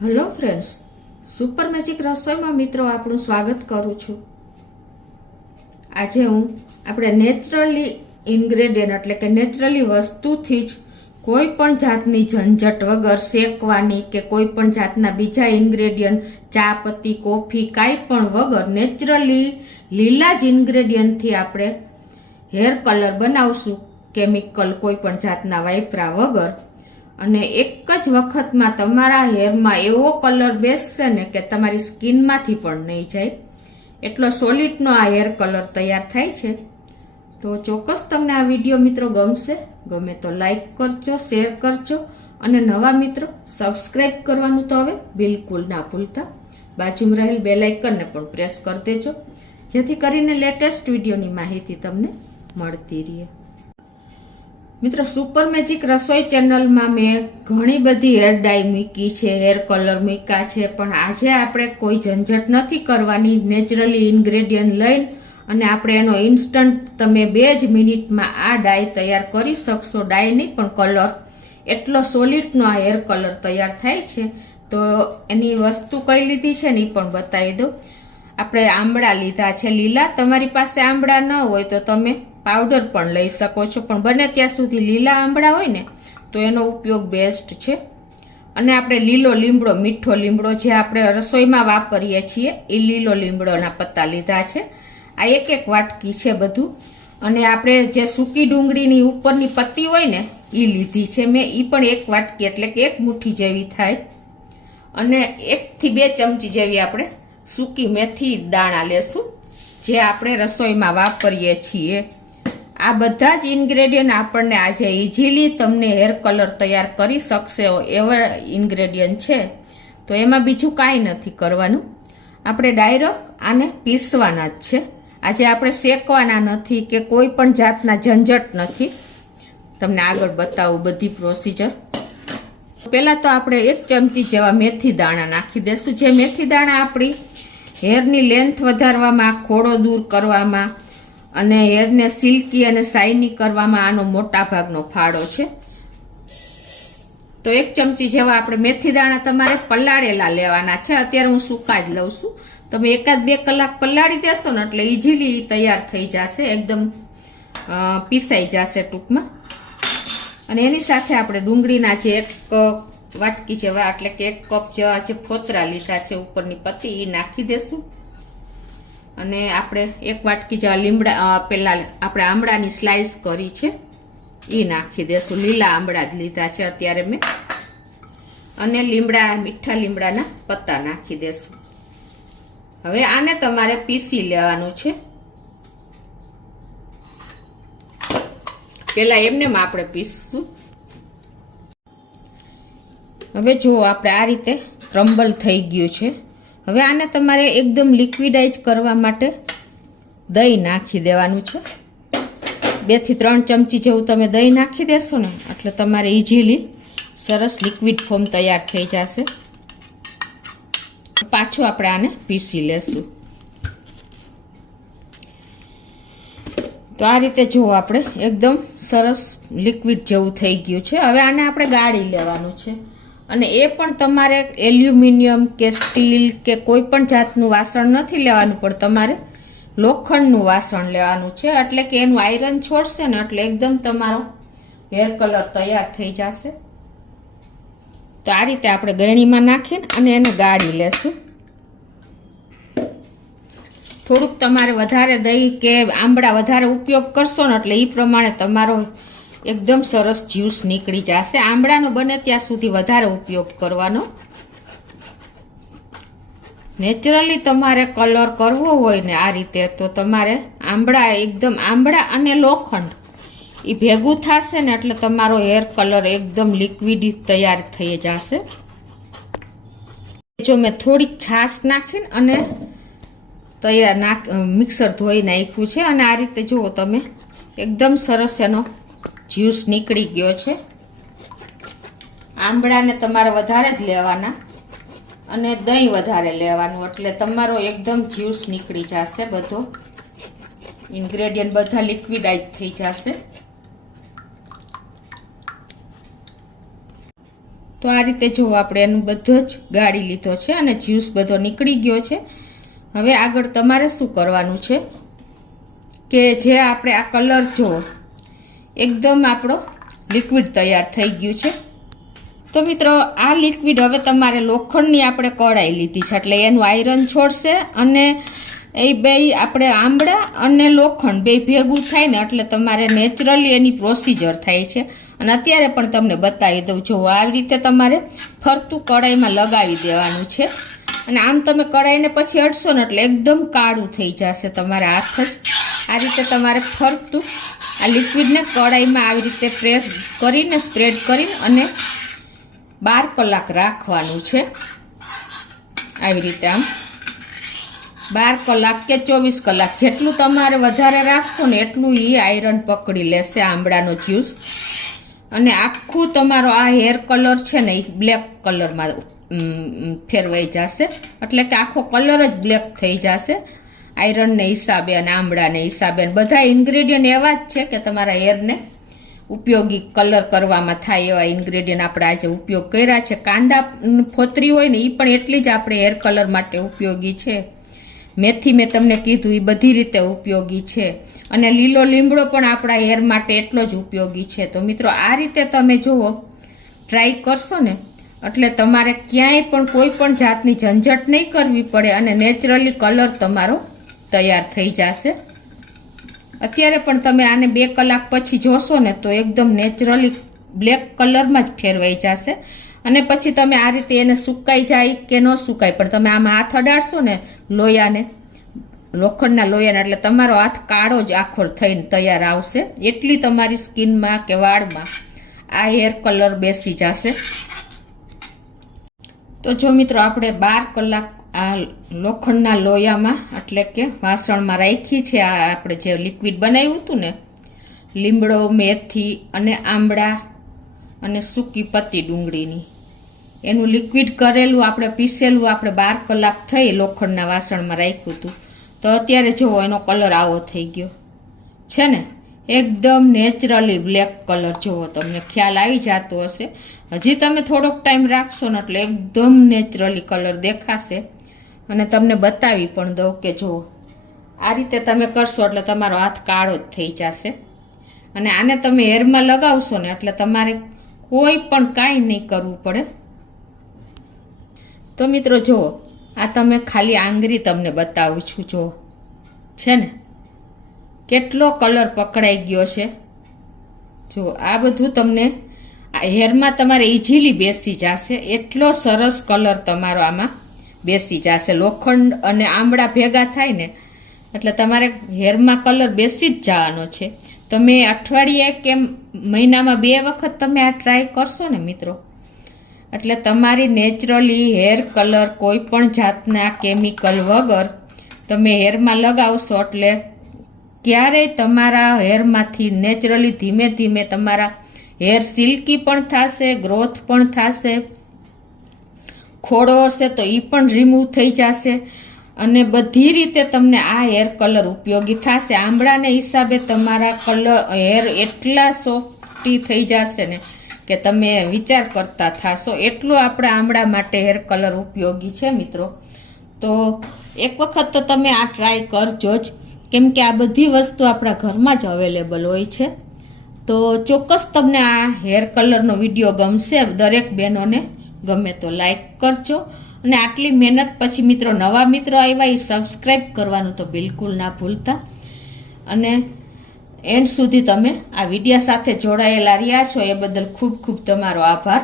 Hello friends, super magic રસોઈમાં મિત્રો આપણું સ્વાગત કરું છું। આજે હું આપણે નેચરલી ઇન્ગ્રેડિયન્ટ એટલે કે નેચરલી વસ્તુથી જ કોઈ પણ જાતની ઝંઝટ વગર શેકવાની કે કોઈ પણ જાતના બીજા ઇન્ગ્રેડિયન્ટ ચા પત્તી કોફી કાંઈ પણ વગર નેચરલી લીલા જ ઇન્ગ્રેડિયન્ટથી આપણે હેર કલર બનાવશું, કેમિકલ કોઈ પણ જાતના વાપરા વગર। અને એક જ વખતમાં તમારા હેરમાં એવો કલર બેસશે ને કે તમારી સ્કિનમાંથી પણ નહીં જાય, એટલો સોલિડનો આ હેર કલર તૈયાર થાય છે। તો ચોક્કસ તમને આ વિડીયો મિત્રો ગમશે, ગમે તો લાઈક કરજો, શેર કરજો અને નવા મિત્રો સબસ્ક્રાઈબ કરવાનું તો હવે બિલકુલ ના ભૂલતા। બાજુમાં રહેલ બેલ આઇકનને પણ પ્રેસ કરી દેજો, જેથી કરીને લેટેસ્ટ વિડીયોની માહિતી તમને મળતી રહે। મિત્રો, સુપર મેજિક રસોઈ ચેનલમાં મેં ઘણી બધી હેર ડાય મૂકી છે, હેર કલર મૂક્યા છે, પણ આજે આપણે કોઈ ઝંઝટ નથી કરવાની। નેચરલી ઇન્ગ્રેડિયન્ટ લઈને અને આપણે એનો ઇન્સ્ટન્ટ તમે 2 જ મિનિટમાં આ ડાય તૈયાર કરી શકશો। ડાય નહીં પણ કલર, એટલો સોલિડનો આ હેર કલર તૈયાર થાય છે। તો એની વસ્તુ કઈ લીધી છે ને એ પણ બતાવી દઉં। આપણે આંબળા લીધા છે લીલા, તમારી પાસે આંબળા ન હોય તો તમે પાવડર પણ લઈ શકો છો, પણ બને ત્યાં સુધી લીલા આંબળા હોય ને તો એનો ઉપયોગ બેસ્ટ છે। અને આપણે લીલો લીમડો, મીઠો લીમડો જે આપણે રસોઈમાં વાપરીએ છીએ એ લીલો લીમડોના પત્તા લીધા છે। આ એક વાટકી છે બધું। અને આપણે જે સૂકી ડુંગળીની ઉપરની પત્તી હોય ને એ લીધી છે મેં, એ પણ 1 વાટકી એટલે કે 1 મુઠ્ઠી જેવી થાય। અને 1 થી 2 ચમચી જેવી આપણે સૂકી મેથી દાણા લેશું, જે આપણે રસોઈમાં વાપરીએ છીએ। આ બધા જ ઇન્ગ્રેડિયન્ટ આપણને આજે ઇઝીલી તમને હેર કલર તૈયાર કરી શકશે એવા ઇન્ગ્રેડિયન્ટ છે। તો એમાં બીજું કાંઈ નથી કરવાનું, આપણે ડાયરેક્ટ આને પીસવાના જ છે। આજે આપણે શેકવાના નથી કે કોઈ પણ જાતના ઝંઝટ નથી। તમને આગળ બતાવું બધી પ્રોસિજર। પહેલાં તો આપણે 1 ચમચી જેવા મેથી દાણા નાખી દેશું, જે મેથી દાણા આપણી હેરની લેન્થ વધારવામાં, ખોડો દૂર કરવામાં અને હેરને સિલ્કી અને શાઇની કરવામાં આનો મોટા ભાગનો ફાળો છે। તો 1 ચમચી જેવા આપણે મેથી દાણા તમારે પલાળેલા લેવાના છે। અત્યારે હું સૂકા જ લઉં છું, તમે 1-2 કલાક પલાળી દેશો ને એટલે ઇઝીલી તૈયાર થઈ જશે, એકદમ પીસાઈ જશે ટૂંકમાં। અને એની સાથે આપણે ડુંગળીના જે 1 વાટકી જેવા એટલે કે 1 કપ જેવા જે ફોતરા લીધા છે ઉપરની પત્તી એ નાખી દેશું। અને આપણે 1 વાટકી જેવા લીમડા પેલા આપણે આમળાની સ્લાઈસ કરી છે એ નાખી દેશું, લીલા આમળા જ લીધા છે અત્યારે મેં। અને મીઠા લીમડાના પત્તા નાખી દેશું। હવે આને તમારે પીસી લેવાનું છે। પેલા એમને આપણે પીસશું। હવે જો આપણે આ રીતે ક્રમ્બલ થઈ ગયું છે। હવે આને તમારે એકદમ લિક્વિડાઇઝ કરવા માટે દહીં નાખી દેવાનું છે। 2 થી 3 ચમચી જેવું તમે દહીં નાખી દેશો ને એટલે તમારે ઇઝીલી સરસ લિક્વિડ ફોર્મ તૈયાર થઈ જશે। પાછું આપણે આને પીસી લેશું। તો આ રીતે જો આપણે એકદમ સરસ લિક્વિડ જેવું થઈ ગયું છે। હવે આને આપણે ગાળી લેવાનું છે। અને એ પણ તમારે એલ્યુમિનિયમ કે સ્ટીલ કે કોઈ પણ જાતનું વાસણ નથી લેવાનું, પણ તમારે લોખંડનું વાસણ લેવાનું છે, એટલે કે એનું આયરન છોડશે ને એટલે એકદમ તમારો હેર કલર તૈયાર થઈ જશે। તો આ રીતે આપણે ગળણીમાં નાખીને અને એને ગાળી લેશું। થોડુંક તમારે વધારે દહીં કે આંબળા વધારે ઉપયોગ કરશો ને એટલે એ પ્રમાણે તમારો એકદમ સરસ જ્યુસ નીકળી જશે। આંબળાનો બને ત્યાં સુધી વધારે ઉપયોગ કરવાનો। નેચરલી તમારે કલર કરવો હોય ને આ રીતે તો તમારે આંબળા અને લોખંડ એ ભેગું થશે ને એટલે તમારો હેર કલર એકદમ લિક્વિડ તૈયાર થઈ જશે। જો મેં થોડીક છાશ નાખીને અને તૈયાર મિક્સર ધોઈ નાખ્યું છે। અને આ રીતે જુઓ તમે એકદમ સરસ એનો જ્યુસ નીકળી ગયો છે। આંબળાને તમારે વધારે જ લેવાના અને દહીં વધારે લેવાનું, એટલે તમારો એકદમ જ્યુસ નીકળી જશે, બધો ઇન્ગ્રેડિયન્ટ બધા લિક્વિડાઇઝ થઈ જશે। તો આ રીતે જો આપણે એનું બધું જ ગાળી લીધો છે અને જ્યુસ બધો નીકળી ગયો છે. હવે આગળ તમારે શું કરવાનું છે કે જે આપણે આ કલર જો એકદમ આપણો લિક્વિડ તૈયાર થઈ ગયું છે. તો મિત્રો આ લિક્વિડ હવે તમારે લોખંડની આપણે કઢાઈ લીધી છે એટલે એનું આયરન છોડશે અને એ બે આપણે આંબળા અને લોખંડ બે ભેગું થાય ને એટલે તમારે નેચરલી એની પ્રોસિજર થાય છે. અને અત્યારે પણ તમને બતાવી દઉં, જો આવી રીતે તમારે ફરતું કઢાઈમાં લગાવી દેવાનું છે અને આમ તમે કઢાઈને પછી અડશો ને એટલે એકદમ કાળું થઈ જશે તમારા હાથ જ. આ રીતે તમારે ફરતું આ લિક્વિડને કઢાઈમાં આવી રીતે પ્રેસ કરીને સ્પ્રેડ કરીને અને 12 કલાક રાખવાનું છે. આવી રીતે આમ 12 કલાક કે 24 કલાક જેટલું તમારે વધારે રાખશો ને એટલું એ આયરન પકડી લેશે આંબળાનો જ્યુસ. અને આખું તમારો આ હેર કલર છે ને એ બ્લેક કલરમાં ફેરવાઈ જશે એટલે કે આખો કલર જ બ્લેક થઈ જશે આયરનને હિસાબે અને આંબળાને હિસાબે. બધા ઇન્ગ્રેડિયન્ટ એવા જ છે કે તમારા હેરને ઉપયોગી કલર કરવામાં થાય એવા ઇન્ગ્રેડિયન્ટ આપણે આજે ઉપયોગ કર્યા છે. કાંદા ફોતરી હોય ને એ પણ એટલી જ આપણે હેર કલર માટે ઉપયોગી છે. મેથી મેં તમને કીધું એ બધી રીતે ઉપયોગી છે અને લીલો લીમડો પણ આપણા હેર માટે એટલો જ ઉપયોગી છે. તો મિત્રો આ રીતે તમે જુઓ ટ્રાય કરશો ને એટલે તમારે ક્યાંય પણ કોઈ પણ જાતની ઝંઝટ નહીં કરવી પડે અને નેચરલી કલર તમારો તૈયાર થઈ જશે. અત્યારે પણ તમે આને 2 કલાક પછી જોશો ને તો એકદમ નેચરલી બ્લેક કલરમાં જ ફેરવાઈ જશે. અને પછી તમે આ રીતે એને સુકાઈ જાય કે ન સુકાય પણ તમે આમાં હાથ અડાડશો ને લોયાને લોખંડના લોયાને એટલે તમારો હાથ કાળો જ આખો થઈને તૈયાર આવશે. એટલી તમારી સ્કિનમાં કે વાળમાં આ હેર કલર બેસી જશે. તો જો મિત્રો આપણે 12 કલાક આ લોખંડના લોયામાં એટલે કે વાસણમાં રાખી છે. આ આપણે જે લિક્વિડ બનાવ્યું હતું ને લીમડો, મેથી અને આંબળા અને સૂકી પત્તી ડુંગળીની એનું લિક્વિડ કરેલું આપણે પીસેલું આપણે 12 કલાક થઈ લોખંડના વાસણમાં રાખ્યું હતું. તો અત્યારે જુઓ એનો કલર આવો થઈ ગયો છે ને એકદમ નેચરલી બ્લેક કલર. જુઓ તમને ખ્યાલ આવી જતો હશે. હજી તમે થોડોક ટાઈમ રાખશો ને એટલે એકદમ નેચરલી કલર દેખાશે. અને તમને બતાવી પણ દઉં કે જુઓ આ રીતે તમે કરશો એટલે તમારો હાથ કાળો જ થઈ જશે. અને આને તમે હેરમાં લગાવશો ને એટલે તમારે કોઈ પણ કાંઈ નહીં કરવું પડે. તો મિત્રો જુઓ આ તમે ખાલી આંગળી તમને બતાવું છું. જુઓ છે ને કેટલો કલર પકડાઈ ગયો છે. જો આ બધું તમને હેરમાં તમારે ઇઝીલી બેસી જશે. એટલો સરસ કલર તમારો આમાં બેસી જશે. લોખંડ અને આંબળા ભેગા થાય ને એટલે તમારે હેરમાં કલર બેસી જ જવાનો છે. તમે અઠવાડિયે કે મહિનામાં 2 વખત તમે આ ટ્રાય કરશો ને મિત્રો એટલે તમારી નેચરલી હેર કલર કોઈ પણ જાતના કેમિકલ વગર તમે હેરમાં લગાવશો એટલે ક્યારેય તમારા હેરમાંથી નેચરલી ધીમે ધીમે તમારા હેર સિલ્કી પણ થશે, ગ્રોથ પણ થશે. ખોડો હશે તો એ પણ રિમૂવ થઈ જશે અને બધી રીતે તમને આ હેર કલર ઉપયોગી થશે. આંબળાને હિસાબે તમારા હેર એટલા સોફ્ટી થઈ જશે ને કે તમે વિચાર કરતા થશો. એટલું આપણે આંબળા માટે હેર કલર ઉપયોગી છે મિત્રો. તો એક વખત તો તમે આ ટ્રાય કરજો જ, કેમ કે આ બધી વસ્તુ આપણા ઘરમાં જ અવેલેબલ હોય છે. તો ચોક્કસ તમને આ હેર કલરનો વિડીયો ગમશે. દરેક બહેનોને ગમે તો લાઈક કરજો. અને આટલી મહેનત પછી મિત્રો નવા મિત્રો આવ્યા એ સબસ્ક્રાઈબ કરવાનું તો બિલકુલ ના ભૂલતા. અને એન્ડ સુધી તમે આ વિડીયો સાથે જોડાયેલા રહ્યા છો એ બદલ ખૂબ ખૂબ તમારો આભાર.